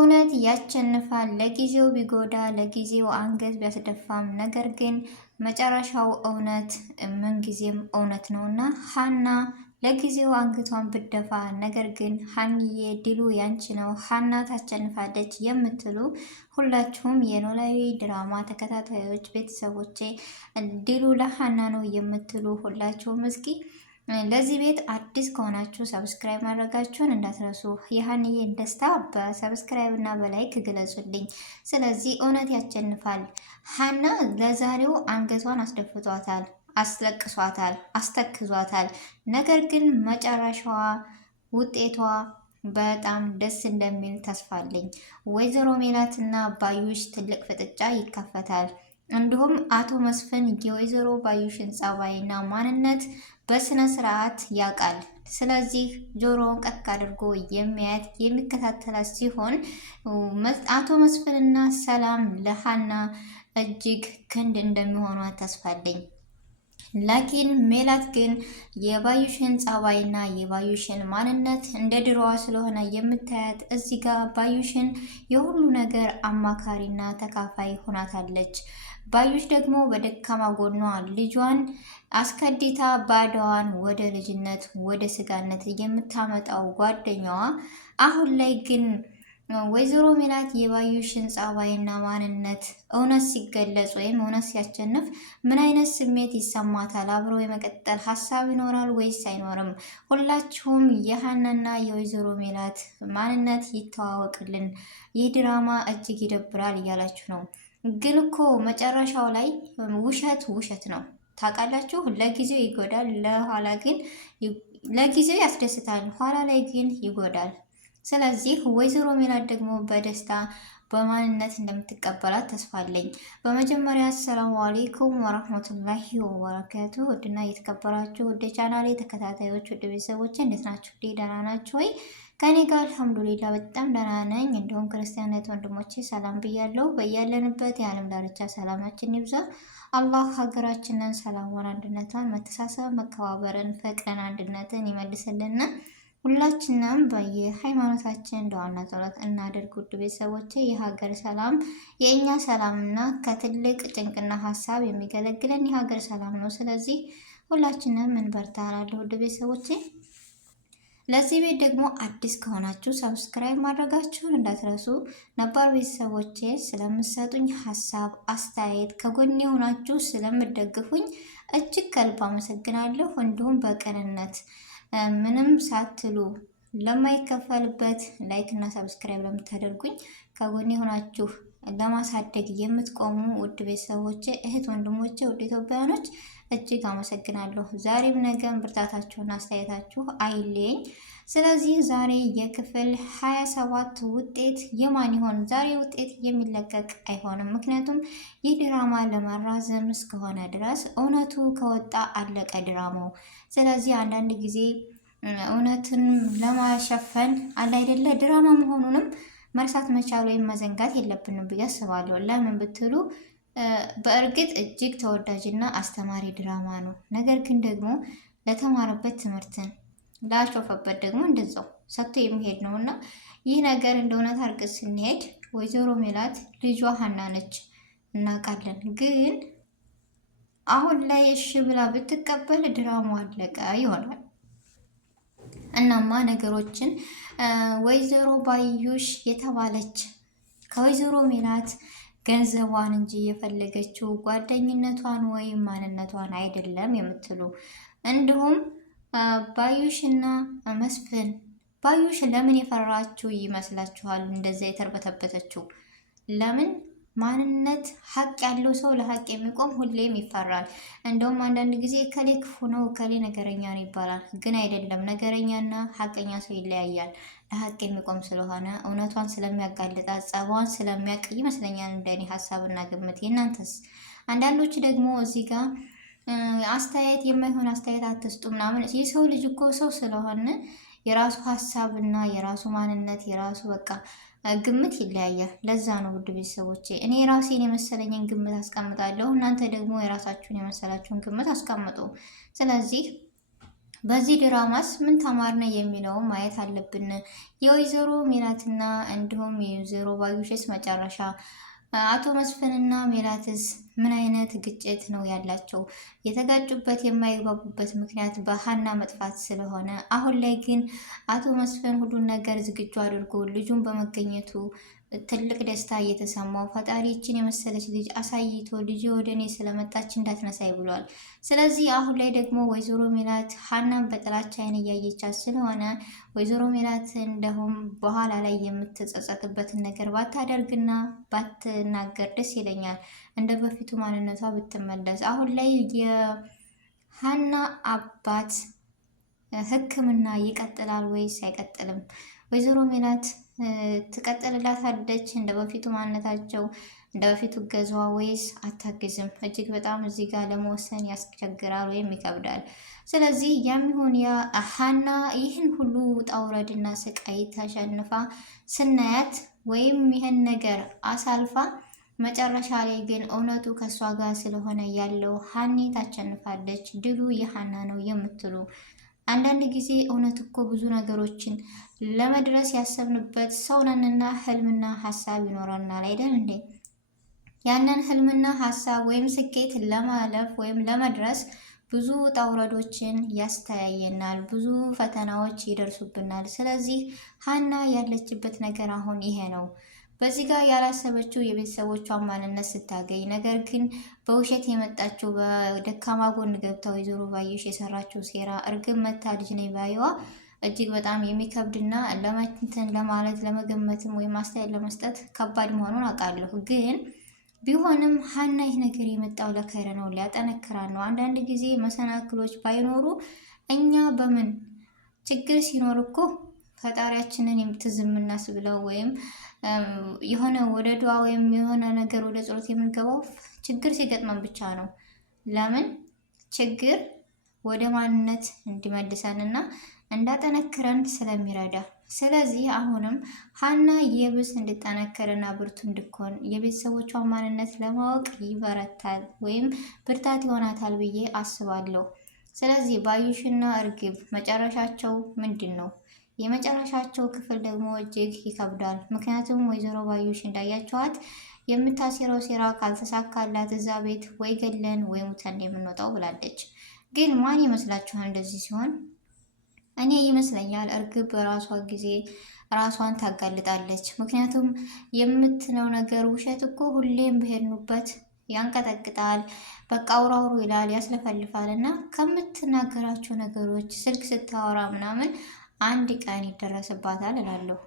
እውነት ያቸንፋል። ለጊዜው ቢጎዳ፣ ለጊዜው አንገት ቢያስደፋም፣ ነገር ግን መጨረሻው እውነት ምንጊዜም እውነት ነውና ሀና ለጊዜው አንገቷን ብደፋ፣ ነገር ግን ሀንዬ ድሉ ያንቺ ነው፣ ሀና ታቸንፋለች የምትሉ ሁላችሁም የኖላዊ ድራማ ተከታታዮች ቤተሰቦቼ ድሉ ለሀና ነው የምትሉ ሁላችሁም እስኪ ለዚህ ቤት አዲስ ከሆናችሁ ሰብስክራይብ ማድረጋችሁን እንዳትረሱ። የሀንዬን ደስታ በሰብስክራይብ እና በላይክ ግለጹልኝ። ስለዚህ እውነት ያቸንፋል። ሀና ለዛሬው አንገቷን አስደፍቷታል፣ አስለቅሷታል፣ አስተክዟታል። ነገር ግን መጨረሻዋ ውጤቷ በጣም ደስ እንደሚል ተስፋለኝ። ወይዘሮ ሜላትና ባዩሽ ትልቅ ፍጥጫ ይከፈታል። እንዲሁም አቶ መስፍን የወይዘሮ ባዩሽን ጸባይና ማንነት በስነ ስርዓት ያውቃል። ስለዚህ ጆሮውን ቀጥ አድርጎ የሚያየት የሚከታተላት ሲሆን አቶ መስፍንና ሰላም ለሀና እጅግ ክንድ እንደሚሆኗ ተስፋለኝ። ላኪን ሜላት ግን የባዩሽን ጸባይና የባዩሽን ማንነት እንደ ድሮዋ ስለሆነ የምታያት እዚህ ጋር ባዩሽን የሁሉ ነገር አማካሪና ተካፋይ ሆናታለች። ባዩሽ ደግሞ በደካማ ጎኗ ልጇን አስከዲታ ባዷን ወደ ልጅነት ወደ ስጋነት የምታመጣው ጓደኛዋ አሁን ላይ ግን ወይዘሮ ሜላት የባዩሽን ጸባይና ማንነት እውነት ሲገለጽ ወይም እውነት ሲያሸንፍ ምን አይነት ስሜት ይሰማታል? አብሮ የመቀጠል ሀሳብ ይኖራል ወይስ አይኖርም? ሁላችሁም የሀናና የወይዘሮ ሜላት ማንነት ይተዋወቅልን፣ ይህ ድራማ እጅግ ይደብራል እያላችሁ ነው። ግን እኮ መጨረሻው ላይ ውሸት ውሸት ነው ታውቃላችሁ። ለጊዜው ይጎዳል፣ ለኋላ ግን ለጊዜው ያስደስታል፣ ኋላ ላይ ግን ይጎዳል። ስለዚህ ወይዘሮ ሜላት ደግሞ በደስታ በማንነት እንደምትቀበላት ተስፋ አለኝ። በመጀመሪያ አሰላሙ አሌይኩም ወራህመቱላሂ ወበረካቱ። ውድና እየተከበራችሁ ወደ ቻናሌ ተከታታዮች ወደ ቤተሰቦች እንዴት ናችሁ? ደህና ናችሁ ወይ? ከኔ ጋር አልሐምዱሊላ በጣም ደህና ነኝ። እንዲሁም ክርስቲያናት ወንድሞቼ ሰላም ብያለሁ። በያለንበት የዓለም ዳርቻ ሰላማችን ይብዛ። አላህ ሀገራችንን ሰላሟን፣ አንድነቷን፣ መተሳሰብ፣ መከባበርን፣ ፍቅርን፣ አንድነትን ይመልስልን። ሁላችንም በየሃይማኖታችን ዱዓና ጸሎት እናድርግ። ውድ ቤተሰቦቼ የሀገር ሰላም የእኛ ሰላምና ከትልቅ ጭንቅና ሀሳብ የሚገለግለን የሀገር ሰላም ነው። ስለዚህ ሁላችንም እንበርታ እላለሁ ውድ ቤተሰቦቼ። ለዚህ ቤት ደግሞ አዲስ ከሆናችሁ ሰብስክራይብ ማድረጋችሁን እንዳትረሱ። ነባር ቤተሰቦቼ ስለምሰጡኝ ሀሳብ አስተያየት ከጎኔ ሆናችሁ ስለምደግፉኝ እጅግ ከልብ አመሰግናለሁ። እንዲሁም በቅንነት ምንም ሳትሉ ለማይከፈልበት ላይክ እና ሰብስክራይብ ለምታደርጉኝ ከጎኔ ሆናችሁ ለማሳደግ የምትቆሙ ውድ ቤተሰቦቼ፣ እህት ወንድሞቼ፣ ውድ ኢትዮጵያውያኖች እጅግ አመሰግናለሁ። ዛሬም ነገም ብርታታችሁና አስተያየታችሁ አይለኝ። ስለዚህ ዛሬ የክፍል 27 ውጤት የማን ይሆን? ዛሬ ውጤት የሚለቀቅ አይሆንም። ምክንያቱም ይህ ድራማ ለማራዘም እስከሆነ ድረስ እውነቱ ከወጣ አለቀ ድራማው። ስለዚህ አንዳንድ ጊዜ እውነትን ለማሸፈን አለ አይደለ ድራማ መሆኑንም መርሳት መቻል ወይም መዘንጋት የለብንም ብዬ አስባለሁ። ለምን ብትሉ በእርግጥ እጅግ ተወዳጅና አስተማሪ ድራማ ነው። ነገር ግን ደግሞ ለተማረበት ትምህርትን ላሾፈበት ደግሞ እንደዛው ሰጥቶ የሚሄድ ነው እና ይህ ነገር እንደ እውነት አድርገን ስንሄድ ወይዘሮ ሜላት ልጇ ሀና ነች እናውቃለን። ግን አሁን ላይ እሺ ብላ ብትቀበል ድራማው አለቀ ይሆናል። እናማ ነገሮችን ወይዘሮ ባዩሽ የተባለች ከወይዘሮ ሜላት ገንዘቧን እንጂ የፈለገችው ጓደኝነቷን ወይም ማንነቷን አይደለም የምትሉ እንዲሁም ባዩሽና መስፍን ባዩሽ ለምን የፈራችሁ ይመስላችኋል? እንደዛ የተርበተበተችው ለምን? ማንነት ሀቅ ያለው ሰው ለሀቅ የሚቆም ሁሌም ይፈራል። እንደውም አንዳንድ ጊዜ ከሌ ክፉ ነው ከሌ ነገረኛ ነው ይባላል። ግን አይደለም፣ ነገረኛና ሀቀኛ ሰው ይለያያል። ለሀቅ የሚቆም ስለሆነ እውነቷን ስለሚያጋልጣት ጸባዋን ስለሚያውቅ ይመስለኛል እንደኔ ሀሳብና ግምት። የእናንተስ? አንዳንዶች ደግሞ እዚህ ጋር አስተያየት የማይሆን አስተያየት አትስጡ ምናምን። የሰው ልጅ እኮ ሰው ስለሆነ የራሱ ሀሳብና የራሱ ማንነት የራሱ በቃ ግምት ይለያያል። ለዛ ነው ውድ ቤተሰቦቼ እኔ ራሴን የመሰለኝን ግምት አስቀምጣለሁ፣ እናንተ ደግሞ የራሳችሁን የመሰላችሁን ግምት አስቀምጡ። ስለዚህ በዚህ ድራማስ ምን ተማርነ የሚለው ማየት አለብን። የወይዘሮ ሜላትና እንዲሁም የወይዘሮ ባዩሽስ መጨረሻ፣ አቶ መስፍንና ሜላትስ ምን አይነት ግጭት ነው ያላቸው? የተጋጩበት የማይግባቡበት ምክንያት በሀና መጥፋት ስለሆነ፣ አሁን ላይ ግን አቶ መስፍን ሁሉን ነገር ዝግጁ አድርጎ ልጁን በመገኘቱ ትልቅ ደስታ እየተሰማው ፈጣሪ ይችን የመሰለች ልጅ አሳይቶ ልጅ ወደ እኔ ስለመጣች እንዳትነሳይ ብሏል። ስለዚህ አሁን ላይ ደግሞ ወይዘሮ ሜላት ሀናን በጥላቻ አይን እያየቻት ስለሆነ ወይዘሮ ሜላት እንደሁም በኋላ ላይ የምትጸጸትበትን ነገር ባታደርግና ባትናገር ደስ ይለኛል። እንደ በፊቱ ማንነቷ ብትመለስ። አሁን ላይ የሀና አባት ሕክምና ይቀጥላል ወይስ አይቀጥልም? ወይዘሮ ሜላት ትቀጥልላታለች እንደ በፊቱ ማንነታቸው እንደ በፊቱ እገዛዋ ወይስ አታግዝም? እጅግ በጣም እዚህ ጋር ለመወሰን ያስቸግራል ወይም ይከብዳል። ስለዚህ ያም ይሁን ያ ሀና ይህን ሁሉ ውጣ ውረድና ስቃይ ተሸንፋ ስናያት ወይም ይህን ነገር አሳልፋ መጨረሻ ላይ ግን እውነቱ ከእሷ ጋር ስለሆነ ያለው ሀኒ ታሸንፋለች፣ ድሉ የሀና ነው የምትሉ አንዳንድ ጊዜ እውነት እኮ ብዙ ነገሮችን ለመድረስ ያሰብንበት ሰውነንና ህልምና ሀሳብ ይኖረናል አይደል እንዴ? ያንን ህልምና ሀሳብ ወይም ስኬት ለማለፍ ወይም ለመድረስ ብዙ ውጣ ውረዶችን ያስተያየናል፣ ብዙ ፈተናዎች ይደርሱብናል። ስለዚህ ሀና ያለችበት ነገር አሁን ይሄ ነው። በዚህ ጋር ያላሰበችው የቤተሰቦቿን ማንነት ስታገኝ፣ ነገር ግን በውሸት የመጣችው በደካማ ጎን ገብታ ወይዘሮ ባዩሽ የሰራችው ሴራ እርግብ መታ ልጅ ነኝ ባይዋ እጅግ በጣም የሚከብድና ለመንትን ለማለት ለመገመትም ወይም አስተያየት ለመስጠት ከባድ መሆኑን አውቃለሁ። ግን ቢሆንም ሀና ይህ ነገር የመጣው ለከይረ ነው፣ ሊያጠነክራን ነው። አንዳንድ ጊዜ መሰናክሎች ባይኖሩ እኛ በምን ችግር ሲኖር እኮ ፈጣሪያችንን የምትዝምናስ ብለው ወይም የሆነ ወደ ዱዓ ወይም የሆነ ነገር ወደ ጸሎት የምንገባው ችግር ሲገጥመን ብቻ ነው። ለምን? ችግር ወደ ማንነት እንዲመልሰንና እንዳጠነክረን ስለሚረዳ። ስለዚህ አሁንም ሀና የብስ እንድጠነክርና ብርቱ እንድኮን የቤተሰቦቿን ማንነት ለማወቅ ይበረታል ወይም ብርታት ይሆናታል ብዬ አስባለሁ። ስለዚህ ባዩሽና እርግብ መጨረሻቸው ምንድን ነው? የመጨረሻቸው ክፍል ደግሞ እጅግ ይከብዳል። ምክንያቱም ወይዘሮ ባዩሽ እንዳያቸዋት የምታሴረው ሴራ ካልተሳካላት እዛ ቤት ወይ ገለን ወይ ሙተን የምንወጣው ብላለች። ግን ማን ይመስላችኋል እንደዚህ ሲሆን? እኔ ይመስለኛል እርግብ በራሷ ጊዜ ራሷን ታጋልጣለች። ምክንያቱም የምትለው ነገር ውሸት እኮ ሁሌም በሄድኑበት ያንቀጠቅጣል፣ በቃ አውራውሩ ይላል፣ ያስለፈልፋል እና ከምትናገራቸው ነገሮች ስልክ ስታወራ ምናምን አንድ ቀን ይደረስባታል እላለሁ።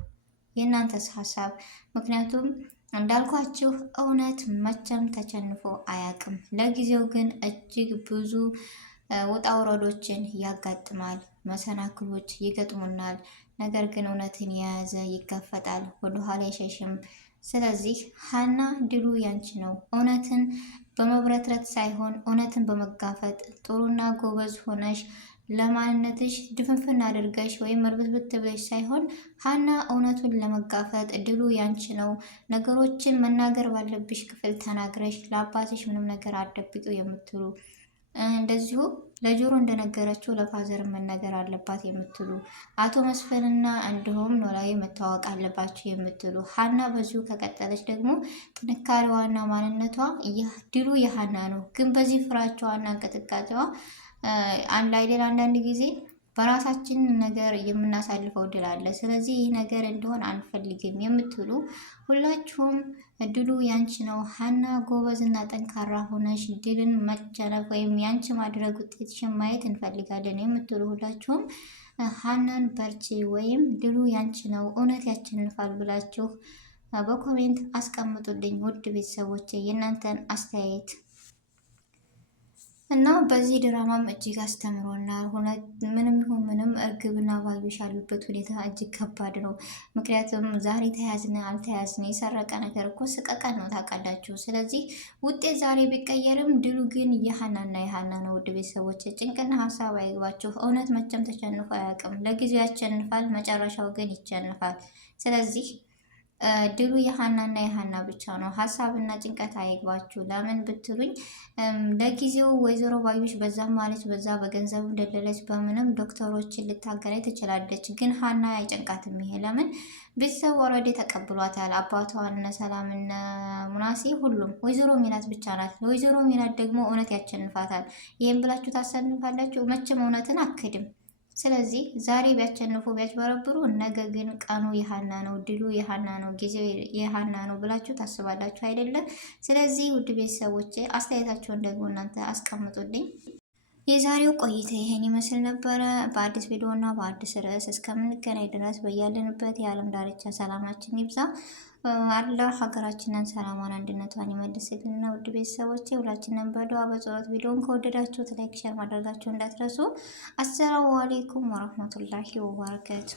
የእናንተስ ሀሳብ? ምክንያቱም እንዳልኳችሁ እውነት መቼም ተቸንፎ አያውቅም። ለጊዜው ግን እጅግ ብዙ ውጣ ውረዶችን ያጋጥማል፣ መሰናክሎች ይገጥሙናል። ነገር ግን እውነትን የያዘ ይጋፈጣል፣ ወደኋላ አይሸሽም። ስለዚህ ሀና ድሉ ያንቺ ነው። እውነትን በመብረትረት ሳይሆን እውነትን በመጋፈጥ ጥሩና ጎበዝ ሆነሽ ለማንነትሽ ድፍንፍን አድርገሽ ወይም እርብትብት ብለሽ ሳይሆን ሀና እውነቱን ለመጋፈጥ እድሉ ያንቺ ነው። ነገሮችን መናገር ባለብሽ ክፍል ተናግረሽ ለአባትሽ ምንም ነገር አትደብቂው የምትሉ እንደዚሁ ለጆሮ እንደነገረችው ለፋዘር መናገር አለባት የምትሉ አቶ መስፍንና እንዲሁም ኖላዊ መታወቅ አለባቸው የምትሉ ሀና በዚሁ ከቀጠለች ደግሞ ጥንካሬዋና ማንነቷ ድሉ የሀና ነው። ግን በዚህ ፍራቸዋና እንቅጥቃጤዋ አንድ አይደል አንዳንድ ጊዜ በራሳችን ነገር የምናሳልፈው ድል አለ። ስለዚህ ይህ ነገር እንደሆን አንፈልግም የምትሉ ሁላችሁም ድሉ ያንቺ ነው። ሀና ጎበዝና ጠንካራ ሆነሽ ድልን መጨነፍ ወይም ያንቺ ማድረግ ውጤትሽን ማየት እንፈልጋለን የምትሉ ሁላችሁም ሀናን በርቺ ወይም ድሉ ያንቺ ነው፣ እውነት ያሸንፋል ብላችሁ በኮሜንት አስቀምጡልኝ። ውድ ቤተሰቦቼ የእናንተን አስተያየት እና በዚህ ድራማም እጅግ አስተምሮናል። ምንም ይሁን ምንም እርግብና ባዩሽ ያሉበት ሁኔታ እጅግ ከባድ ነው። ምክንያቱም ዛሬ ተያዝነ አልተያዝነ የሰረቀ ነገር እኮ ስቀቀን ነው ታውቃላችሁ። ስለዚህ ውጤት ዛሬ ቢቀየርም ድሉ ግን የሀናና የሀና ነው። ውድ ቤተሰቦች ጭንቅና ሀሳብ አይግባችሁ። እውነት መቼም ተሸንፎ አያውቅም። ለጊዜው ያሸንፋል፣ መጨረሻው ግን ይሸንፋል። ስለዚህ ድሉ የሀናና የሀና ብቻ ነው። ሀሳብና ጭንቀት አይግባችሁ። ለምን ብትሉኝ ለጊዜው ወይዘሮ ባዩሽ በዛ ማለች በዛ በገንዘብ ደለለች በምንም ዶክተሮችን ልታገናኝ ትችላለች። ግን ሀና አይጨንቃትም። ይሄ ለምን ቤተሰብ ወረዴ ተቀብሏታል። አባቷ እነ ሰላም እነ ሙናሴ ሁሉም ወይዘሮ ሚላት ብቻ ናት። ወይዘሮ ሚላት ደግሞ እውነት ያሸንፋታል። ይህን ብላችሁ ታሰንፋላችሁ? መቼም እውነትን አክድም። ስለዚህ ዛሬ ቢያቸንፉ ቢያጭበረብሩ፣ ነገ ግን ቀኑ የሀና ነው፣ ድሉ የሀና ነው፣ ጊዜው የሀና ነው ብላችሁ ታስባላችሁ አይደለም? ስለዚህ ውድ ቤተሰቦቼ አስተያየታቸውን ደግሞ እናንተ አስቀምጡልኝ። የዛሬው ቆይታ ይሄን ይመስል ነበረ። በአዲስ ቪዲዮ እና በአዲስ ርዕስ እስከምንገናኝ ድረስ በያለንበት የዓለም ዳርቻ ሰላማችን ይብዛ። አላህ ሀገራችንን ሰላሟን አንድነቷን ይመልስልና ውድ ቤተሰቦቼ ሁላችንም በዱዓ በጸሎት ቪዲዮን ከወደዳችሁት ላይክ ሼር ማድረጋችሁ እንዳትረሱ። አሰላሙ አሌይኩም ወረህመቱላሂ ወበረካቱ።